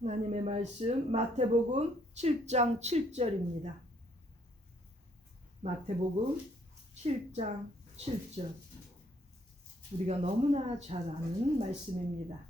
하나님의 말씀 마태복음 7장 7절입니다. 마태복음 7장 7절. 우리가 너무나 잘 아는 말씀입니다.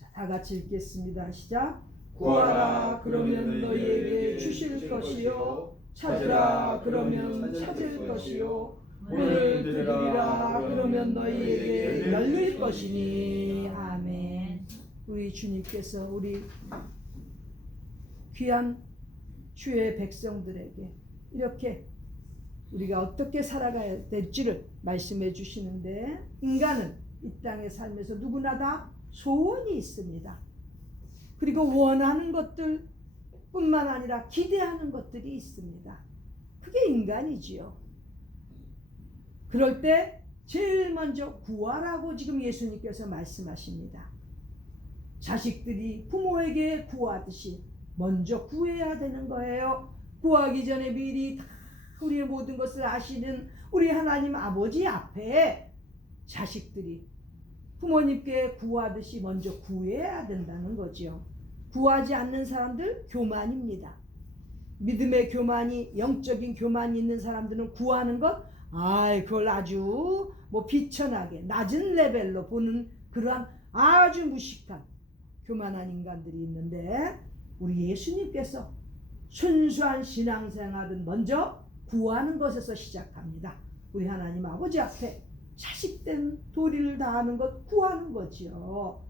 자, 다 같이 읽겠습니다. 시작. 구하라 그러면 너희에게 주실 것이요, 찾으라 그러면 찾을 것이요, 문을 두드리라 그러면 너희에게 열릴 것이니. 아멘. 우리 주님께서 우리 귀한 주의 백성들에게 이렇게 우리가 어떻게 살아가야 될지를 말씀해 주시는데, 인간은 이 땅에 살면서 누구나 다 소원이 있습니다. 그리고 원하는 것들 뿐만 아니라 기대하는 것들이 있습니다. 그게 인간이지요. 그럴 때 제일 먼저 구하라고 지금 예수님께서 말씀하십니다. 자식들이 부모에게 구하듯이 먼저 구해야 되는 거예요. 구하기 전에 미리 다 우리의 모든 것을 아시는 우리 하나님 아버지 앞에 자식들이 부모님께 구하듯이 먼저 구해야 된다는 거죠. 구하지 않는 사람들 교만입니다. 믿음의 교만이, 영적인 교만이 있는 사람들은 구하는 것, 그걸 아주 비천하게 낮은 레벨로 보는 그러한 아주 무식한 교만한 인간들이 있는데, 우리 예수님께서 순수한 신앙생활은 먼저 구하는 것에서 시작합니다. 우리 하나님 아버지 앞에 자식된 도리를 다하는 것, 구하는 거지요.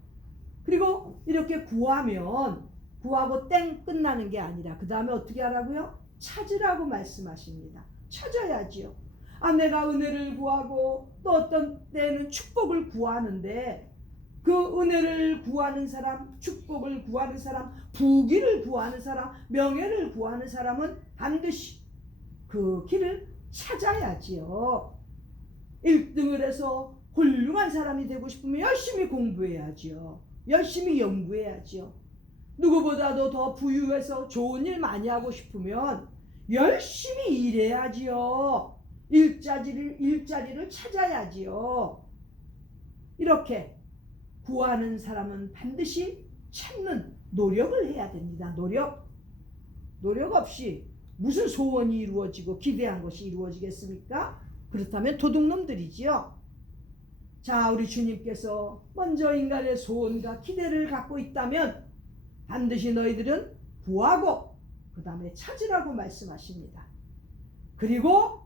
그리고 이렇게 구하면 구하고 땡 끝나는 게 아니라 그 다음에 어떻게 하라고요? 찾으라고 말씀하십니다. 찾아야지요. 내가 은혜를 구하고 또 어떤 때는 축복을 구하는데, 그 은혜를 구하는 사람, 축복을 구하는 사람, 부귀를 구하는 사람, 명예를 구하는 사람은 반드시 그 길을 찾아야지요. 1등을 해서 훌륭한 사람이 되고 싶으면 열심히 공부해야지요. 열심히 연구해야지요. 누구보다도 더 부유해서 좋은 일 많이 하고 싶으면 열심히 일해야지요. 일자리를 찾아야지요. 이렇게 구하는 사람은 반드시 찾는 노력을 해야 됩니다. 노력 없이 무슨 소원이 이루어지고 기대한 것이 이루어지겠습니까? 그렇다면 도둑놈들이지요. 자, 우리 주님께서 먼저 인간의 소원과 기대를 갖고 있다면 반드시 너희들은 구하고 그 다음에 찾으라고 말씀하십니다. 그리고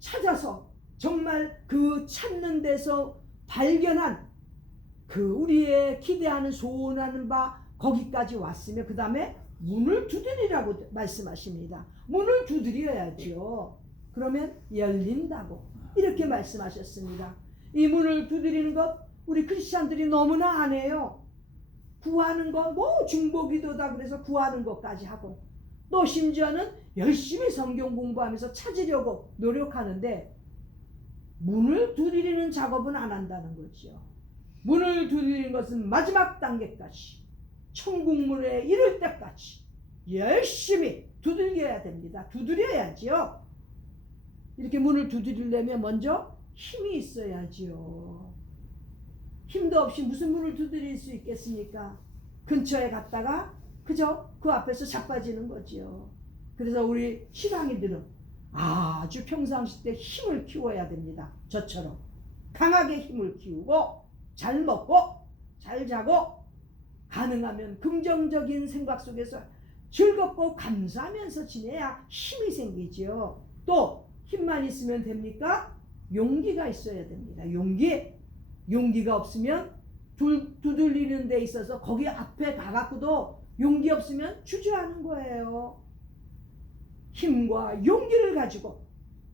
찾아서 정말 그 찾는 데서 발견한 그 우리의 기대하는 소원하는 바 거기까지 왔으면 그 다음에 문을 두드리라고 말씀하십니다. 문을 두드려야지요. 그러면 열린다고 이렇게 말씀하셨습니다. 이 문을 두드리는 것 우리 크리스찬들이 너무나 안 해요. 구하는 거 중보기도다 그래서 구하는 것까지 하고, 또 심지어는 열심히 성경 공부하면서 찾으려고 노력하는데 문을 두드리는 작업은 안 한다는 거죠. 문을 두드리는 것은 마지막 단계까지, 천국문에 이를 때까지 열심히 두들겨야 됩니다. 두드려야지요. 이렇게 문을 두드리려면 먼저 힘이 있어야지요. 힘도 없이 무슨 문을 두드릴 수 있겠습니까? 근처에 갔다가 그저 그 앞에서 자빠지는 거지요. 그래서 우리 신앙이들은 아주 평상시 때 힘을 키워야 됩니다. 저처럼 강하게 힘을 키우고 잘 먹고 잘 자고 가능하면 긍정적인 생각 속에서 즐겁고 감사하면서 지내야 힘이 생기지요. 또 힘만 있으면 됩니까? 용기가 있어야 됩니다. 용기가 없으면 두들리는 데 있어서 거기 앞에 가갖고도 용기 없으면 주저하는 거예요. 힘과 용기를 가지고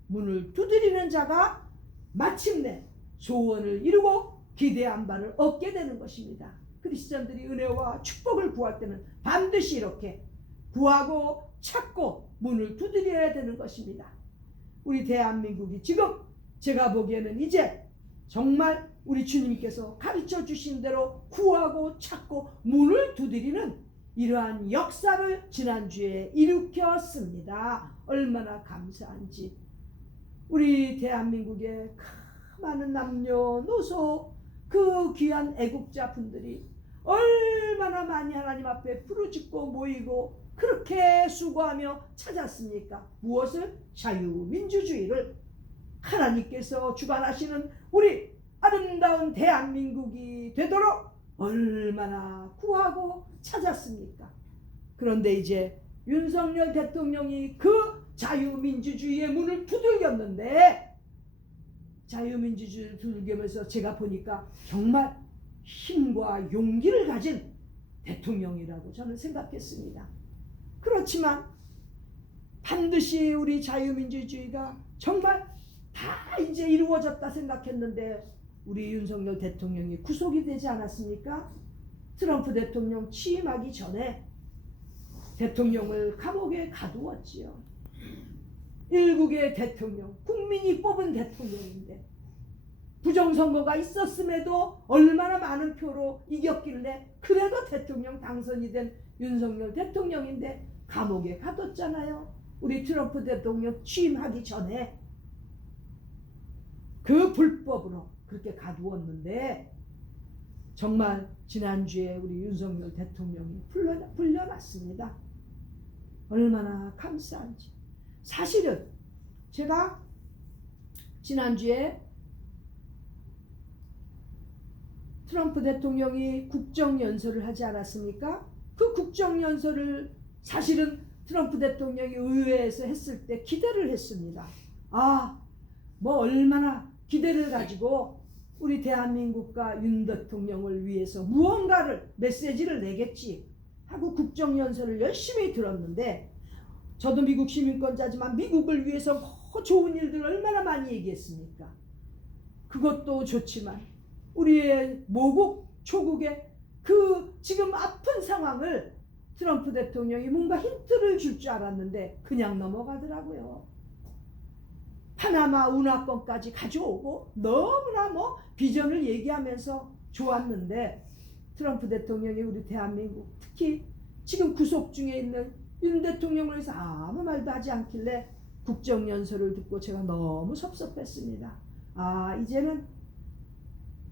문을 두드리는 자가 마침내 소원을 이루고 기대한 바를 얻게 되는 것입니다. 크리스천들이 은혜와 축복을 구할 때는 반드시 이렇게 구하고 찾고 문을 두드려야 되는 것입니다. 우리 대한민국이 지금 제가 보기에는 이제 정말 우리 주님께서 가르쳐 주신 대로 구하고 찾고 문을 두드리는 이러한 역사를 지난주에 일으켰습니다. 얼마나 감사한지. 우리 대한민국의 많은 남녀노소 그 귀한 애국자 분들이 얼마나 많이 하나님 앞에 부르짖고 모이고 그렇게 수고하며 찾았습니까? 무엇을? 자유민주주의를. 하나님께서 주관하시는 우리 아름다운 대한민국이 되도록 얼마나 구하고 찾았습니까? 그런데 이제 윤석열 대통령이 그 자유민주주의의 문을 두들겼는데, 자유민주주의를 두들기면서 제가 보니까 정말 힘과 용기를 가진 대통령이라고 저는 생각했습니다. 그렇지만 반드시 우리 자유민주주의가 정말 다 이제 이루어졌다 생각했는데 우리 윤석열 대통령이 구속이 되지 않았습니까? 트럼프 대통령 취임하기 전에 대통령을 감옥에 가두었지요. 일국의 대통령, 국민이 뽑은 대통령인데 부정선거가 있었음에도 얼마나 많은 표로 이겼길래 그래도 대통령 당선이 된 윤석열 대통령인데 감옥에 가뒀잖아요. 우리 트럼프 대통령 취임하기 전에 그 불법으로 그렇게 가두었는데 정말 지난주에 우리 윤석열 대통령이 풀려났습니다. 얼마나 감사한지. 사실은 제가 지난주에 트럼프 대통령이 국정연설을 하지 않았습니까? 그 국정연설을 사실은 트럼프 대통령이 의회에서 했을 때 기대를 했습니다. 뭐 얼마나 기대를 가지고 우리 대한민국과 윤 대통령을 위해서 무언가를 메시지를 내겠지 하고 국정연설을 열심히 들었는데, 저도 미국 시민권자지만 미국을 위해서 좋은 일들 얼마나 많이 얘기했습니까? 그것도 좋지만 우리의 모국 초국의 그 지금 아픈 상황을 트럼프 대통령이 뭔가 힌트를 줄 줄 알았는데 그냥 넘어가더라고요. 파나마 운하권까지 가져오고 너무나 비전을 얘기하면서 좋았는데 트럼프 대통령이 우리 대한민국 특히 지금 구속 중에 있는 윤 대통령을 위해서 아무 말도 하지 않길래 국정연설을 듣고 제가 너무 섭섭했습니다. 이제는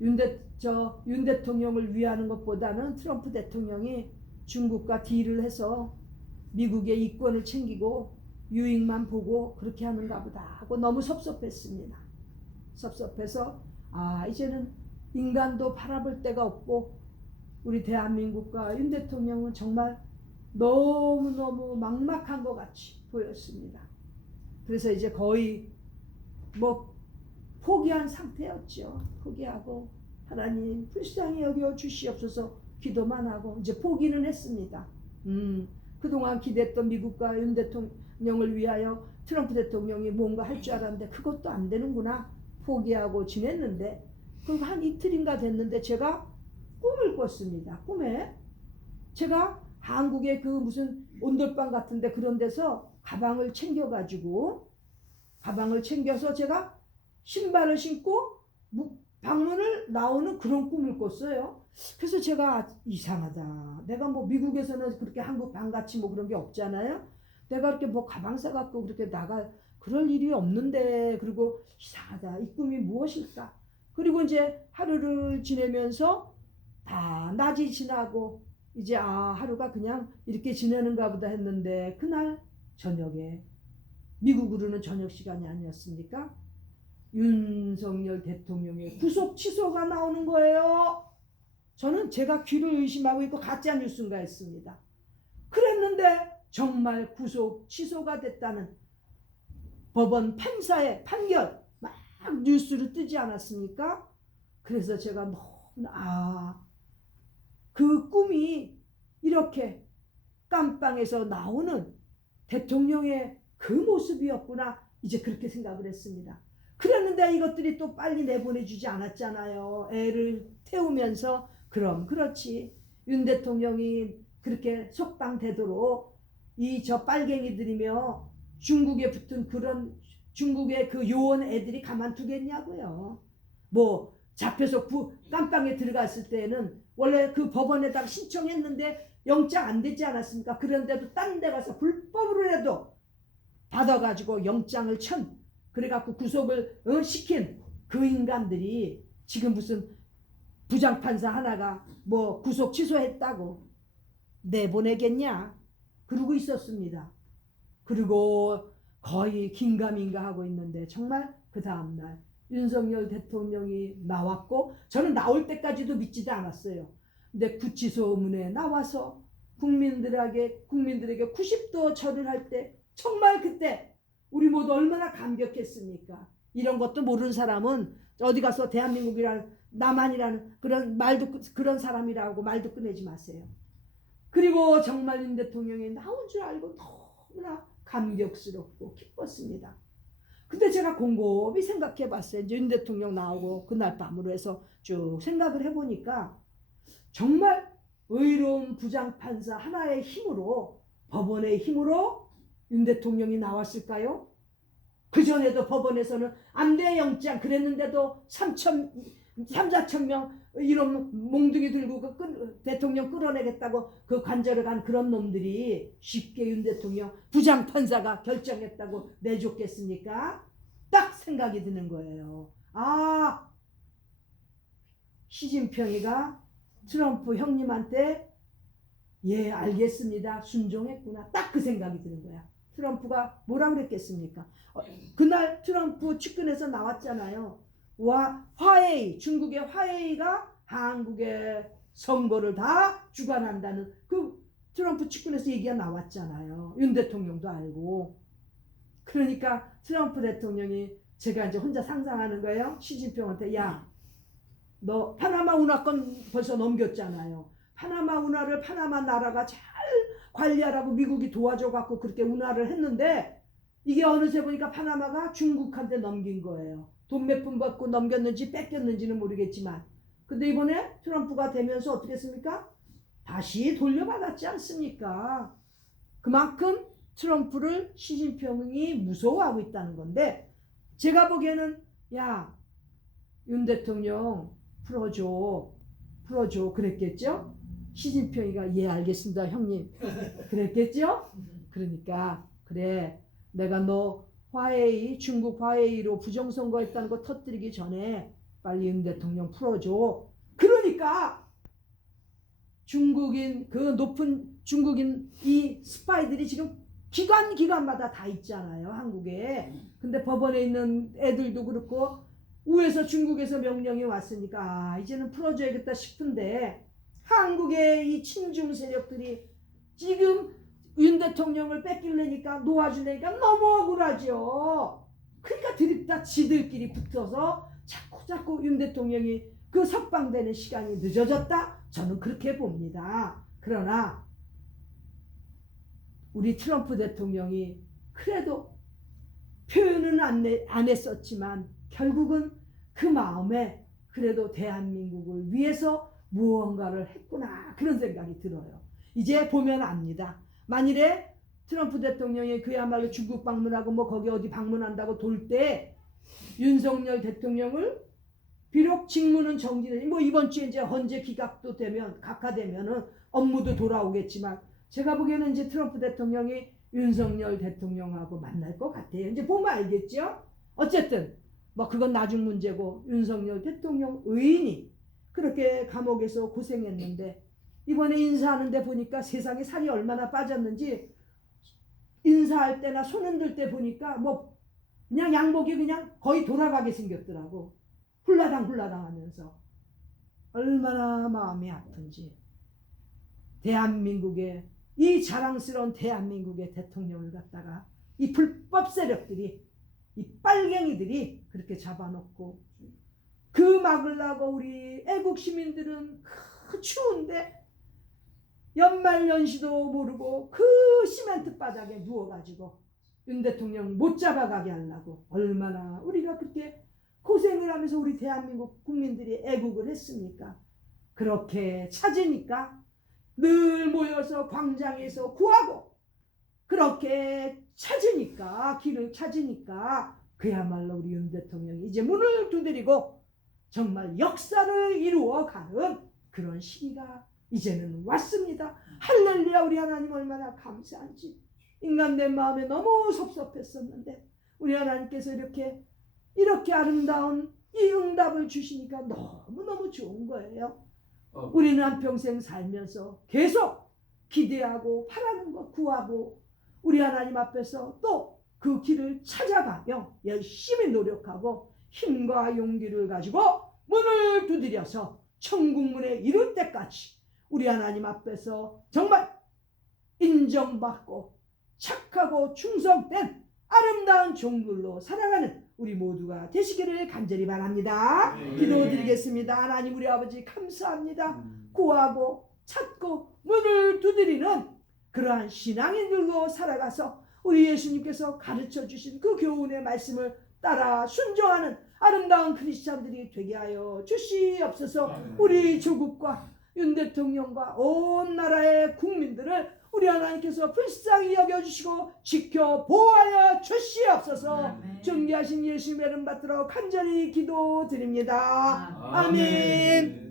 윤 대통령을 위하는 것보다는 트럼프 대통령이 중국과 딜을 해서 미국의 이권을 챙기고 유익만 보고 그렇게 하는가 보다 하고 너무 섭섭했습니다. 섭섭해서 이제는 인간도 바라볼 데가 없고 우리 대한민국과 윤 대통령은 정말 너무너무 막막한 것 같이 보였습니다. 그래서 이제 거의 포기한 상태였죠. 포기하고 하나님 불쌍히 여겨 주시옵소서 기도만 하고 이제 포기는 했습니다. 그동안 기대했던 미국과 윤 대통령을 위하여 트럼프 대통령이 뭔가 할 줄 알았는데 그것도 안 되는구나 포기하고 지냈는데, 그리고 한 이틀인가 됐는데 제가 꿈을 꿨습니다. 꿈에 제가 한국의 그 무슨 온돌방 같은데 그런 데서 가방을 챙겨서 제가 신발을 신고 방문을 나오는 그런 꿈을 꿨어요. 그래서 제가 이상하다. 내가 미국에서는 그렇게 한국 방같이 그런 게 없잖아요. 내가 이렇게 가방 싸갖고 그렇게 나갈 그럴 일이 없는데, 그리고 이상하다. 이 꿈이 무엇일까? 그리고 이제 하루를 지내면서 다 낮이 지나고 이제 하루가 그냥 이렇게 지내는가 보다 했는데 그날 저녁에 미국으로는 저녁 시간이 아니었습니까? 윤석열 대통령의 구속 취소가 나오는 거예요. 저는 제가 귀를 의심하고 있고 가짜 뉴스인가 했습니다. 그랬는데 정말 구속 취소가 됐다는 법원 판사의 판결 막 뉴스로 뜨지 않았습니까? 그래서 제가 너무 그 꿈이 이렇게 깜빵에서 나오는 대통령의 그 모습이었구나, 이제 그렇게 생각을 했습니다. 그랬는데 이것들이 또 빨리 내보내주지 않았잖아요. 애를 태우면서. 그럼 그렇지, 윤 대통령이 그렇게 속방되도록 저 빨갱이들이며 중국에 붙은 그런 중국의 그 요원 애들이 가만두겠냐고요. 잡혀서 깜빵에 들어갔을 때는 원래 그 법원에다가 신청했는데 영장 안 되지 않았습니까? 그런데도 딴 데 가서 불법으로라도 받아가지고 영장을 그래갖고 구속을 시킨 그 인간들이 지금 무슨 부장판사 하나가 뭐 구속 취소했다고 내보내겠냐 그러고 있었습니다. 그리고 거의 긴가민가 하고 있는데 정말 그 다음날 윤석열 대통령이 나왔고 저는 나올 때까지도 믿지도 않았어요. 근데 구치소문에 나와서 국민들에게 90도 절을 할 때 정말 그때 우리 모두 얼마나 감격했습니까? 이런 것도 모르는 사람은 어디 가서 대한민국이라는 남한이라는 그런 말도 그런 사람이라고 말도 꺼내지 마세요. 그리고 정말 윤 대통령이 나온 줄 알고 너무나 감격스럽고 기뻤습니다. 근데 제가 곰곰이 생각해 봤어요. 이제 윤 대통령 나오고 그날 밤으로 해서 쭉 생각을 해보니까 정말 의로운 부장판사 하나의 힘으로 법원의 힘으로 윤 대통령이 나왔을까요? 그전에도 법원에서는 안배영장 그랬는데도 4천 명 이런 몽둥이 들고 대통령 끌어내겠다고 그 관절을 간 그런 놈들이 쉽게 윤 대통령 부장판사가 결정했다고 내줬겠습니까? 딱 생각이 드는 거예요. 아, 시진핑이가 트럼프 형님한테 예 알겠습니다 순종했구나 딱 그 생각이 드는 거야. 트럼프가 뭐라 그랬겠습니까? 그날 트럼프 측근에서 나왔잖아요. 화웨이 중국의 화웨이가 한국의 선거를 다 주관한다는 그 트럼프 측근에서 얘기가 나왔잖아요. 윤 대통령도 알고. 그러니까 트럼프 대통령이 제가 이제 혼자 상상하는 거예요. 시진핑한테 야, 너 파나마 운하권 벌써 넘겼잖아요. 파나마 운하를 파나마 나라가 잘 관리하라고 미국이 도와줘갖고 그렇게 운하를 했는데 이게 어느새 보니까 파나마가 중국한테 넘긴 거예요. 돈 몇 푼 받고 넘겼는지 뺏겼는지는 모르겠지만 근데 이번에 트럼프가 되면서 어떻게 했습니까? 다시 돌려받았지 않습니까? 그만큼 트럼프를 시진핑이 무서워하고 있다는 건데 제가 보기에는 야, 윤 대통령 풀어줘 그랬겠죠? 시진핑이가 예 알겠습니다 형님 그랬겠죠? 그러니까 그래 내가 너 화웨이 중국 화웨이로 부정선거했다는 거 터뜨리기 전에 빨리 윤 대통령 풀어줘. 그러니까 중국인 그 높은 중국인 이 스파이들이 지금 기관마다 다 있잖아요 한국에. 근데 법원에 있는 애들도 그렇고 위에서 중국에서 명령이 왔으니까 이제는 풀어줘야겠다 싶은데 한국의 이 친중 세력들이 지금 윤 대통령을 뺏기려니까 놓아주려니까 너무 억울하죠. 그러니까 드립다 지들끼리 붙어서 자꾸 윤 대통령이 그 석방되는 시간이 늦어졌다. 저는 그렇게 봅니다. 그러나 우리 트럼프 대통령이 그래도 표현은 안 했었지만 결국은 그 마음에 그래도 대한민국을 위해서 무언가를 했구나 그런 생각이 들어요. 이제 보면 압니다. 만일에 트럼프 대통령이 그야말로 중국 방문하고 뭐 거기 어디 방문한다고 돌 때 윤석열 대통령을 비록 직무는 정지되니 뭐 이번 주에 이제 헌재 기각도 되면 각하되면은 업무도 돌아오겠지만 제가 보기에는 이제 트럼프 대통령이 윤석열 대통령하고 만날 것 같아요. 이제 보면 알겠죠? 어쨌든 뭐 그건 나중 문제고 윤석열 대통령 의인이 그렇게 감옥에서 고생했는데 이번에 인사하는데 보니까 세상에 살이 얼마나 빠졌는지 인사할 때나 손 흔들 때 보니까 뭐 그냥 양복이 그냥 거의 돌아가게 생겼더라고. 훌라당 하면서 얼마나 마음이 아픈지 대한민국의 이 자랑스러운 대한민국의 대통령을 갖다가 이 불법 세력들이 이 빨갱이들이 그렇게 잡아놓고 그 막으려고 우리 애국 시민들은 그 추운데 연말연시도 모르고 그 시멘트 바닥에 누워가지고 윤 대통령 못 잡아가게 하려고 얼마나 우리가 그렇게 고생을 하면서 우리 대한민국 국민들이 애국을 했습니까? 그렇게 찾으니까 늘 모여서 광장에서 구하고 그렇게 찾으니까 길을 찾으니까 그야말로 우리 윤 대통령이 이제 문을 두드리고 정말 역사를 이루어가는 그런 시기가 이제는 왔습니다. 할렐루야. 우리 하나님 얼마나 감사한지. 인간된 마음에 너무 섭섭했었는데 우리 하나님께서 이렇게 아름다운 이 응답을 주시니까 너무너무 좋은 거예요. 우리는 한평생 살면서 계속 기대하고 바라는 것 구하고 우리 하나님 앞에서 또 그 길을 찾아가며 열심히 노력하고 힘과 용기를 가지고 문을 두드려서 천국 문에 이룰 때까지 우리 하나님 앞에서 정말 인정받고 착하고 충성된 아름다운 종들로 살아가는 우리 모두가 되시기를 간절히 바랍니다. 기도드리겠습니다. 하나님 우리 아버지 감사합니다. 구하고 찾고 문을 두드리는 그러한 신앙인들로 살아가서 우리 예수님께서 가르쳐 주신 그 교훈의 말씀을 따라 순종하는 아름다운 크리스찬들이 되게 하여 주시옵소서. 우리 조국과 윤 대통령과 온 나라의 국민들을 우리 하나님께서 불쌍히 여겨주시고 지켜 보호하여 주시옵소서. 존귀하신 예수님의 이름 받들어 간절히 기도드립니다. 아멘.